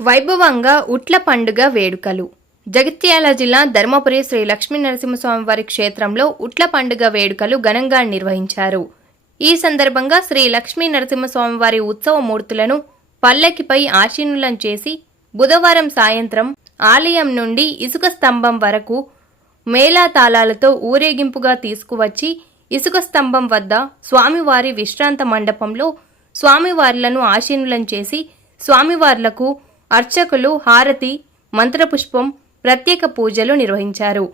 వైభవంగా ఉట్ల పండుగ వేడుకలు. జగిత్యాల జిల్లా ధర్మపురి శ్రీ లక్ష్మీ నరసింహస్వామివారి క్షేత్రంలో ఉట్ల పండుగ వేడుకలు ఘనంగా నిర్వహించారు. ఈ సందర్భంగా శ్రీ లక్ష్మీ నరసింహస్వామివారి ఉత్సవ మూర్తులను పల్లకిపై ఆశీనులను చేసి బుధవారం సాయంత్రం ఆలయం నుండి ఇసుక స్తంభం వరకు మేళతాళాలతో ఊరేగింపుగా తీసుకువచ్చి ఇసుక స్తంభం వద్ద స్వామివారి విశ్రాంత మండపంలో స్వామివార్లను ఆశీనులను చేసి స్వామివార్లకు అర్చకులు హారతి, మంత్రపుష్పం, ప్రత్యేక పూజలు నిర్వహించారు.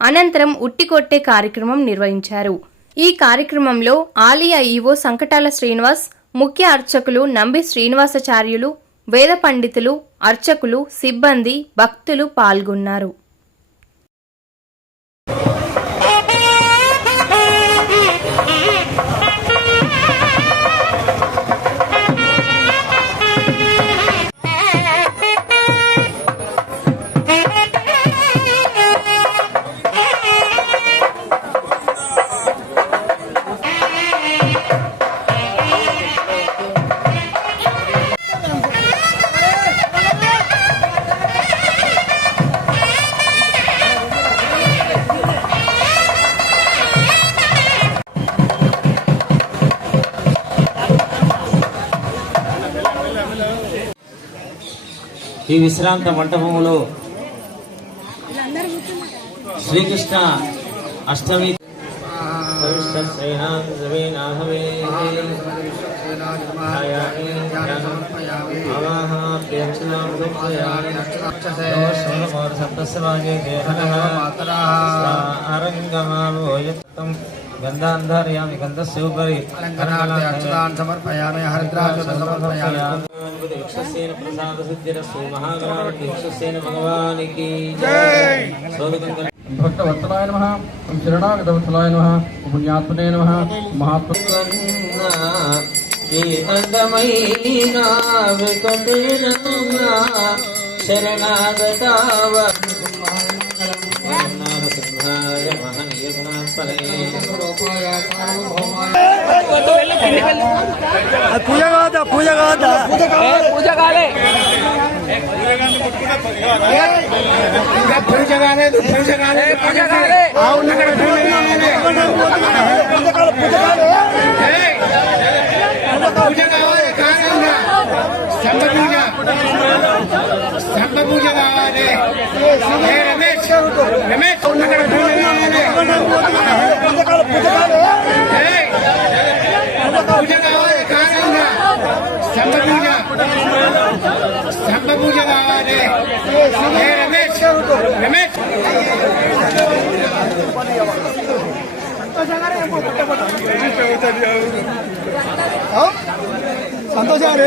అనంతరం ఉట్టికొట్టే కార్యక్రమం నిర్వహించారు. ఈ కార్యక్రమంలో ఆలయ ఈవో సంకటాల శ్రీనివాస్, ముఖ్య అర్చకులు నంబి శ్రీనివాసాచార్యులు, వేద పండితులు, అర్చకులు, సిబ్బంది, భక్తులు పాల్గొన్నారు. ఈ విశ్రాంత మంటపంలో శ్రీకృష్ణ అష్టమి గంధాంధారయామి గంధస్యోపరి సమర్పయామి హరిద్రాక్షతం సమర్పయామి వృక్షసేన ప్రసాద సిద్ధిరస్తు మహాగణాధిపతి వృక్షసేన భగవానికి జై. భక్తవత్సలాయ నమః, శరణాగతవత్సలాయ నమః, పుణ్యాత్మనే నమః. మహాత్మన్నా ఏకంగమైన వికటేనా శరణాగతావ నారసింహాయ మహనీయ గుణాత్మనే పూజ కాదా పూజ కావాలి. సంతోషంగా